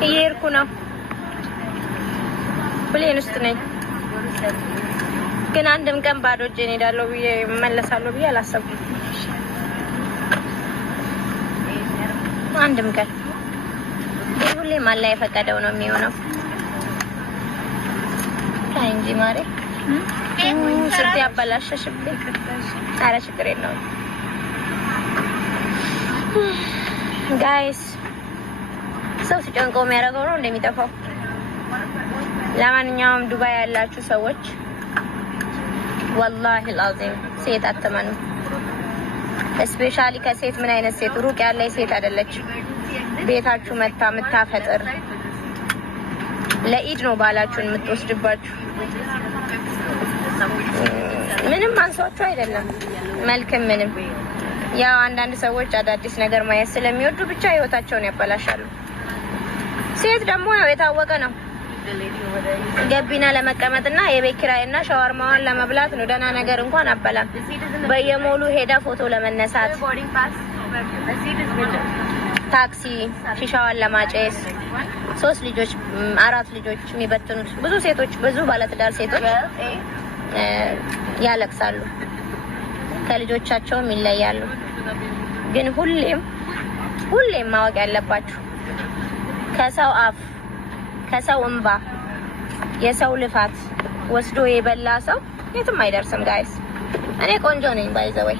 እየሄድኩ ነው። ፕሌን ውስጥ ነኝ። ግን አንድም ቀን ባዶ እጄን እሄዳለሁ ብዬ እመለሳለሁ ብዬ አላሰብኩም። አንድም ቀን ሁሌም አላህ የፈቀደው ነው የሚሆነው። እንጂ ማሬ ስንት ያበላሸሽብኝ። ኧረ ችግር የለውም ጋይስ። ሰው ሲጨንቀው የሚያደርገው ነው እንደሚጠፋው። ለማንኛውም ዱባይ ያላችሁ ሰዎች ወላሂ አልዓዚም ሴት አትመኑ። ስፔሻሊ ከሴት ምን አይነት ሴት ሩቅ ያለ ሴት አይደለች። ቤታችሁ መታ የምታፈጥር ለኢድ ነው ባላችሁን የምትወስድባችሁ። ምንም አንሷችሁ አይደለም መልክም ምንም። ያው አንዳንድ ሰዎች አዳዲስ ነገር ማየት ስለሚወዱ ብቻ ህይወታቸውን ያበላሻሉ። ሴት ደግሞ ያው የታወቀ ነው ገቢና ለመቀመጥና የቤት ኪራይና ሻወርማዋን ለመብላት ነው። ደህና ነገር እንኳን አበላም። በየሞሉ ሄዳ ፎቶ ለመነሳት፣ ታክሲ ሺሻዋን ለማጨስ፣ 3 ልጆች 4 ልጆች የሚበትኑት ብዙ ሴቶች፣ ብዙ ባለትዳር ሴቶች ያለቅሳሉ፣ ከልጆቻቸውም ይለያሉ። ግን ሁሌም ማወቅ ያለባችሁ ከሰው አፍ ከሰው እንባ የሰው ልፋት ወስዶ የበላ ሰው የትም አይደርስም ጋይስ። እኔ ቆንጆ ነኝ ባይዘወይ፣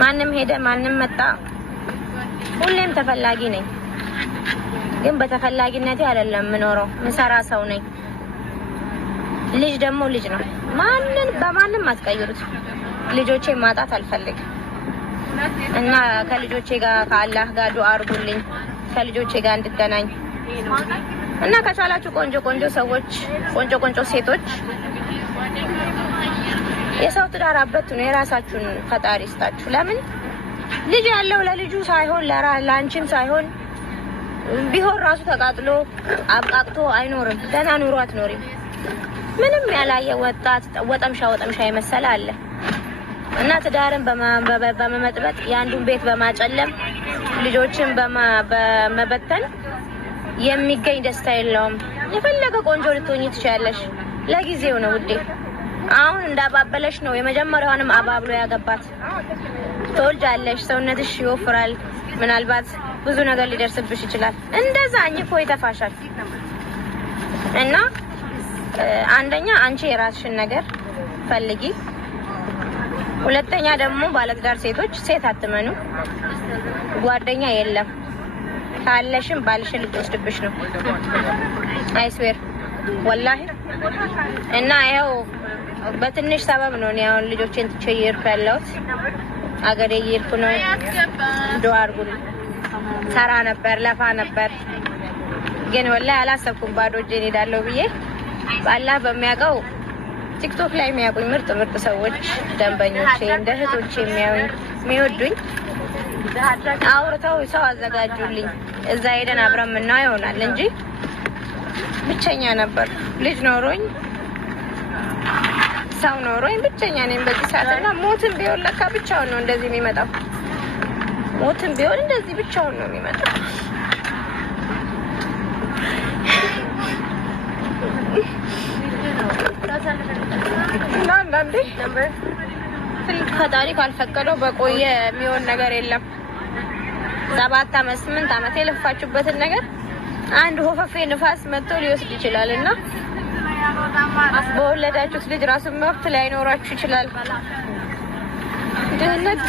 ማንም ሄደ ማንም መጣ ሁሌም ተፈላጊ ነኝ። ግን በተፈላጊነቴ አይደለም የምኖረው፣ ምሰራ ሰው ነኝ። ልጅ ደግሞ ልጅ ነው። በማንም አትቀይሩት። ልጆቼ ማጣት አልፈልግም እና ከልጆቼ ጋር ከአላህ ጋር ዱአ አድርጉልኝ ከልጆቼ ጋር እንድገናኝ እና ከቻላችሁ ቆንጆ ሰዎች ቆንጆ ሴቶች የሰው ትዳር አበትኑ። የራሳችሁን ፈጣሪ ይስጣችሁ። ለምን ልጅ ያለው ለልጁ ሳይሆን ለአንቺም ሳይሆን ቢሆን ራሱ ተቃጥሎ አብቃቅቶ አይኖርም። ደህና ኑሮ አትኖሪም። ምንም ያላየ ወጣት ወጠምሻ የመሰለ አለ እና ትዳርን በመመጥበጥ የአንዱን ቤት በማጨለም ልጆችን በመበተን የሚገኝ ደስታ የለውም። የፈለገ ቆንጆ ልትሆኚ ትችያለሽ፣ ለጊዜው ነው ውዴ። አሁን እንዳባበለሽ ነው የመጀመሪያውንም አባብሎ ያገባት። ትወልጃለሽ፣ ሰውነትሽ ይወፍራል፣ ምናልባት ብዙ ነገር ሊደርስብሽ ይችላል። እንደዛ አኝኮ ይተፋሻል። እና አንደኛ አንቺ የራስሽን ነገር ፈልጊ። ሁለተኛ ደግሞ ባለትዳር ሴቶች ሴት አትመኑ። ጓደኛ የለም ካለሽም ባልሽን ልትወስድብሽ ነው። አይስዌር ወላሂ። እና ያው በትንሽ ሰበብ ነው አሁን ልጆቼን ትቼ እየሄድኩ ያለሁት። አገሬ እየሄድኩ ነው። ዱአ አድርጉልኝ። ሰራ ነበር ለፋ ነበር፣ ግን ወላሂ አላሰብኩም ባዶ እጄን እሄዳለሁ ብዬ። አላህ በሚያውቀው ቲክቶክ ላይ የሚያውቁኝ ምርጥ ሰዎች ደንበኞቼ፣ እንደ እህቶቼ የሚወዱኝ አውርተው ሰው አዘጋጁልኝ። እዛ ሄደን አብረን ምናየው ይሆናል እንጂ ብቸኛ ነበር። ልጅ ኖሮኝ ሰው ኖሮኝ ብቸኛ ነኝ በዚህ ሰዓትና ሞትም ቢሆን ለካ ብቻውን ነው እንደዚህ የሚመጣው። ሞትም ቢሆን እንደዚህ ብቻውን ነው የሚመጣው። አንዳንዴ ፈጣሪ ካልፈቀደው በቆየ የሚሆን ነገር የለም። 7 አመት 8 አመት የለፋችሁበትን ነገር አንድ ሆፈፌ ንፋስ መጥቶ ሊወስድ ይችላል እና በወለዳችሁት ልጅ ራሱ መብት ላይኖራችሁ ይችላል።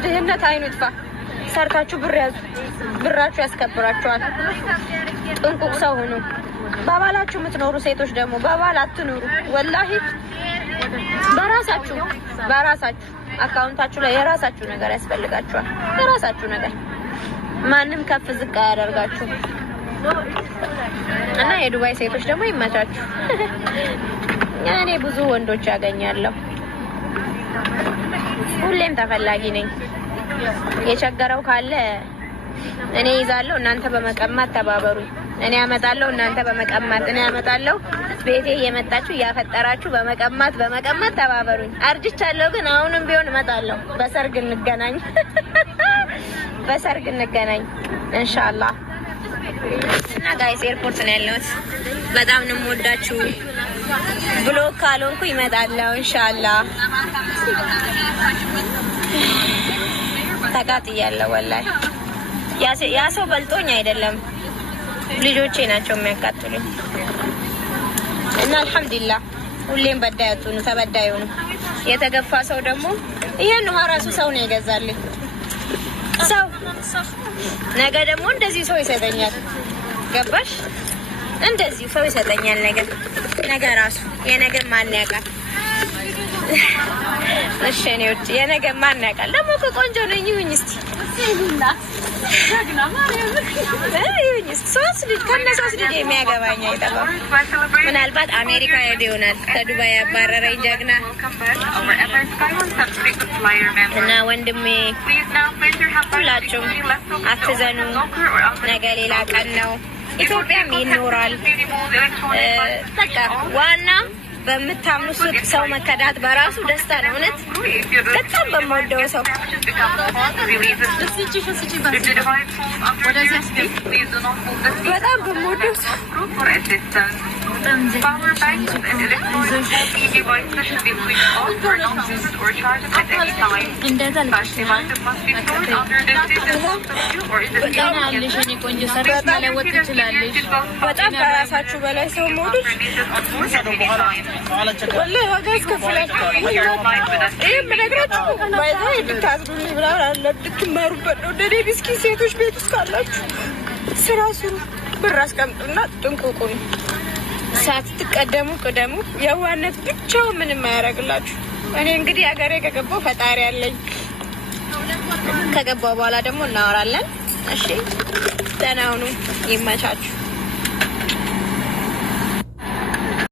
ድህነት አይኑ ይጥፋ። ሰርታችሁ ብር ያዙ። ብራችሁ ያስከብራችኋል። ጥንቁቅ ሰው ሁኑ። በባላችሁ የምትኖሩ ሴቶች ደግሞ በባል አትኑሩ። ወላሂ በራሳችሁ አካውንታችሁ ላይ የራሳችሁ ነገር ያስፈልጋችኋል። የራሳችሁ ነገር ማንም ከፍ ዝቅ አያደርጋችሁ። እና የዱባይ ሴቶች ደግሞ ይመቻችሁ። እኔ ብዙ ወንዶች ያገኛለሁ። ሁሌም ተፈላጊ ነኝ። የቸገረው ካለ እኔ ይዛለሁ፣ እናንተ በመቀማት ተባበሩኝ። እኔ አመጣለሁ፣ እናንተ በመቀማት እኔ አመጣለሁ። ቤቴ እየመጣችሁ እያፈጠራችሁ በመቀማት ተባበሩኝ። አርጅቻለሁ፣ ግን አሁንም ቢሆን እመጣለሁ። በሰርግ እንገናኝ ኢንሻአላህ። እና ጋይስ ኤርፖርት ነው ያለሁት። በጣም ነው የምወዳችሁ። ብሎክ ካልሆንኩ ይመጣለሁ ኢንሻአላህ። ተቃጥያለሁ ወላሂ። ያ ሰው በልጦኝ አይደለም ልጆቼ ናቸው የሚያቃጥሉኝ። እና አልሐምዱሊላህ ሁሌም በዳያቱ ነው ተበዳዩ ነው። የተገፋ ሰው ደግሞ ይሄን ውሃ ራሱ ሰው ነው ይገዛልኝ። ሰው ነገ ደግሞ እንደዚህ ሰው ይሰጠኛል። ገባሽ? እንደዚህ ሰው ይሰጠኛል ነገ ራሱ የነገ ማን ያውቃል? እሺ ነው የነገ ማን ያውቃል? ደግሞ ቆንጆ ነኝ ይሁን እስቲ ሶስት ልጅ ከነሶስት ልጅ የሚያገባኝ አይጠፋም። ምናልባት አሜሪካ ሄዶ ይሆናል ከዱባይ ያባረረኝ ጀግና እና ወንድሜ ሁላችሁም አትዘኑ። ነገ ሌላ ቀን ነው። ኢትዮጵያም ይኖራል። በቃ ዋና በምታምኑት ሰው መከዳት በራሱ ደስታ ነው። እውነት በጣም በመወደው ሰው በጣም በመወደው ሰው በጣም ከራሳችሁ በላይ ሰው መውደድ ወላሂ ዋጋ ያስከፍላል። ይሄን ብነግራችሁ ባይዘው እንድታዝኑልኝ ምናምን አለ እንድትማሩበት ነው። እንደኔ ምስኪን ሴቶች ቤት ውስጥ ካላችሁ ስራ ስሩ፣ ብር አስቀምጡና ጥንቁቁ ነው። ሳትቀደሙ ቅደሙ። የዋነት ብቻው ምንም አያደርግላችሁ። እኔ እንግዲህ ሀገሬ ከገባሁ ፈጣሪ አለኝ። ከገባሁ በኋላ ደግሞ እናወራለን። እሺ ደህና ሁኑ። ይመቻችሁ።